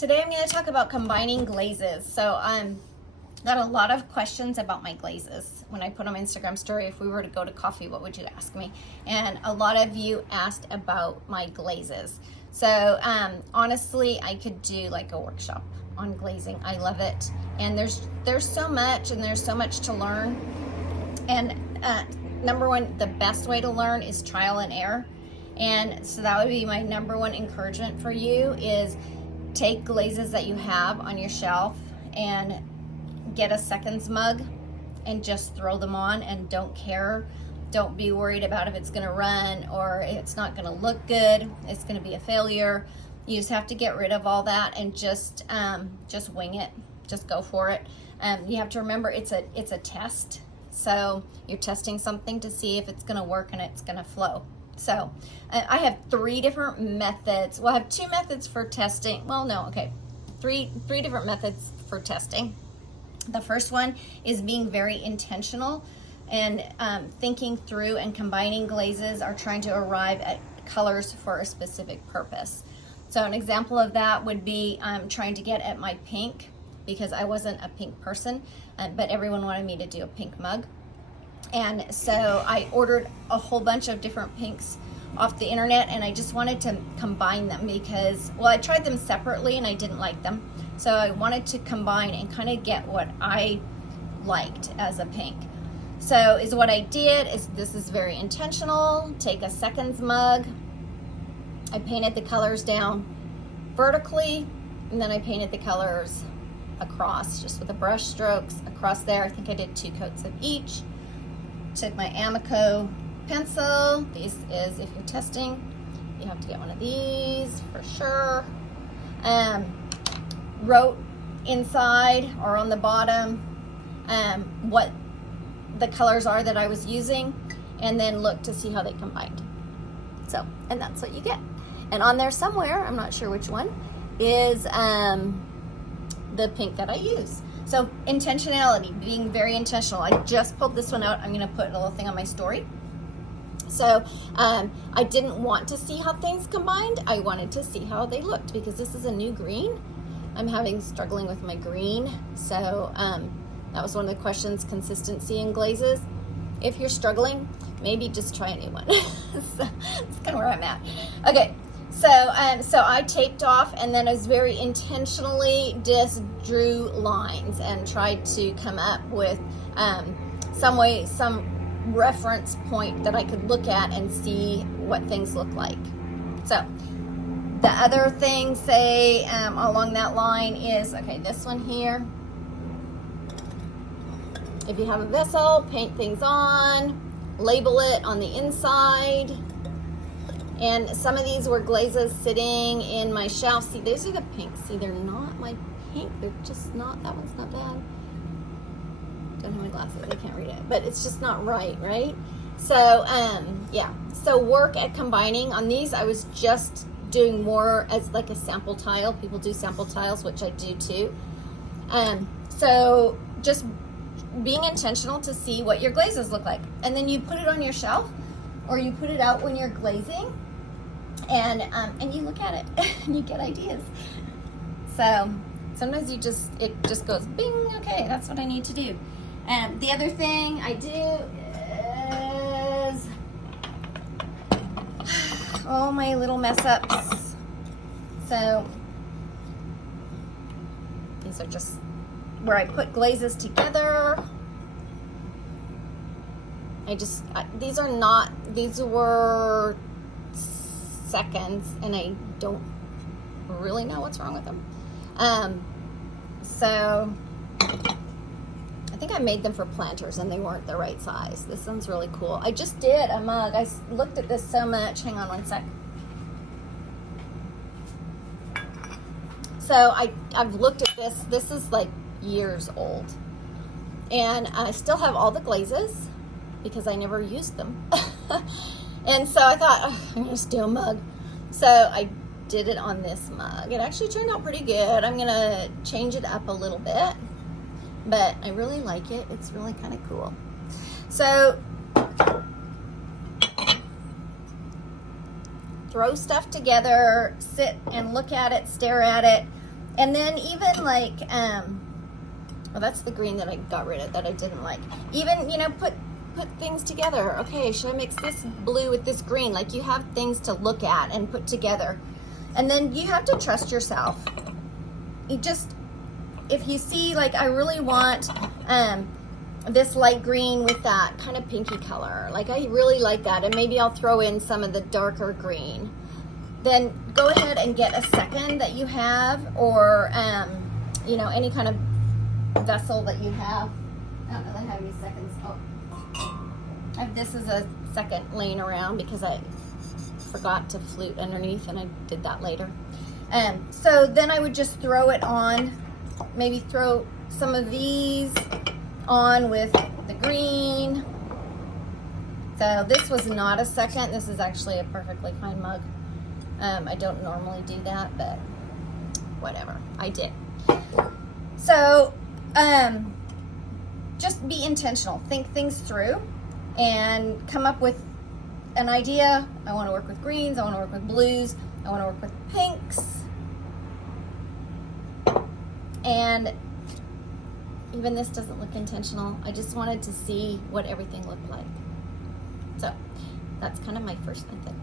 Today I'm going to talk about combining glazes. So got a lot of questions about my glazes. When I put on my Instagram story, if we were to go to coffee, what would you ask me? And a lot of you asked about my glazes. So honestly, I could do like a workshop on glazing. I love it. And there's so much, and there's so much to learn. And number one, the best way to learn is trial and error. And so that would be my number one encouragement for you is take glazes that you have on your shelf and get a seconds mug and just throw them on and don't care. Don't be worried about if it's gonna run or it's not gonna look good, it's gonna be a failure. You just have to get rid of all that and just wing it, just go for it. You have to remember it's a test. So you're testing something to see if it's gonna work and it's gonna flow. So I have three different methods. Well, I have two methods for testing. Well, no, okay. Three different methods for testing. The first one is being very intentional and thinking through and combining glazes or trying to arrive at colors for a specific purpose. So an example of that would be trying to get at my pink because I wasn't a pink person, but everyone wanted me to do a pink mug. And so I ordered a whole bunch of different pinks off the internet, and I just wanted to combine them because, well, I tried them separately and I didn't like them. So I wanted to combine and kind of get what I liked as a pink. So what I did is, this is very intentional, take a seconds mug, I painted the colors down vertically, and then I painted the colors across, just with the brush strokes across there. I think I did 2 coats of each. Took my Amico pencil. This is, if you're testing, you have to get one of these for sure. Wrote inside or on the bottom what the colors are that I was using, and then look to see how they combined. So, and that's what you get. And on there somewhere, I'm not sure which one, is the pink that I use. So intentionality, being very intentional. I just pulled this one out. I'm gonna put a little thing on my story. So I didn't want to see how things combined. I wanted to see how they looked because this is a new green. I'm struggling with my green. So that was one of the questions, consistency in glazes. If you're struggling, maybe just try a new one. So that's kind of where I'm at. Okay. So I taped off, and then I was very intentionally just drew lines and tried to come up with some reference point that I could look at and see what things look like. So the other thing, say along that line is, okay, this one here. If you have a vessel, paint things on, label it on the inside. And some of these were glazes sitting in my shelf. See, these are the pinks. See, they're not my pink. They're just not, that one's not bad. Don't have my glasses, I can't read it. But it's just not right? So, yeah. So work at combining. On these, I was just doing more as like a sample tile. People do sample tiles, which I do too. So just being intentional to see what your glazes look like. And then you put it on your shelf, or you put it out when you're glazing, and you look at it and you get ideas. So sometimes it just goes bing, okay, that's what I need to do. And the other thing I do is all my little mess ups. So these are just where I put glazes together. These were seconds, and I don't really know what's wrong with them. So I think I made them for planters and they weren't the right size. This one's really cool. I just did a mug. I looked at this so much. Hang on one sec. So I've looked at this. This is like years old. And I still have all the glazes because I never used them. And so I thought, oh, I'm gonna just do a mug. So I did it on this mug. It actually turned out pretty good. I'm gonna change it up a little bit, but I really like it. It's really kind of cool. So throw stuff together, sit and look at it, stare at it, And then even like, well, that's the green that I got rid of that I didn't like. Even, you know, put things together. Okay, should I mix this blue with this green? Like, you have things to look at and put together. And then you have to trust yourself. You just, if you see, like, I really want this light green with that kind of pinky color. Like, I really like that. And maybe I'll throw in some of the darker green. Then go ahead and get a second that you have, or, you know, any kind of vessel that you have. I don't really have any seconds. Oh, I have this as a second laying around because I forgot to flute underneath, and I did that later. So then I would just throw it on, maybe throw some of these on with the green. So this was not a second. This is actually a perfectly fine mug. I don't normally do that, but whatever, I did. So just be intentional, think things through, and come up with an idea. I want to work with greens, I want to work with blues, I want to work with pinks, and even this doesn't look intentional. I just wanted to see what everything looked like. So that's kind of my first method.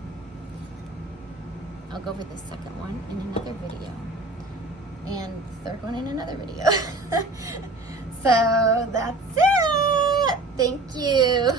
I'll go over the second one in another video, and the third one in another video. So that's it. Thank you.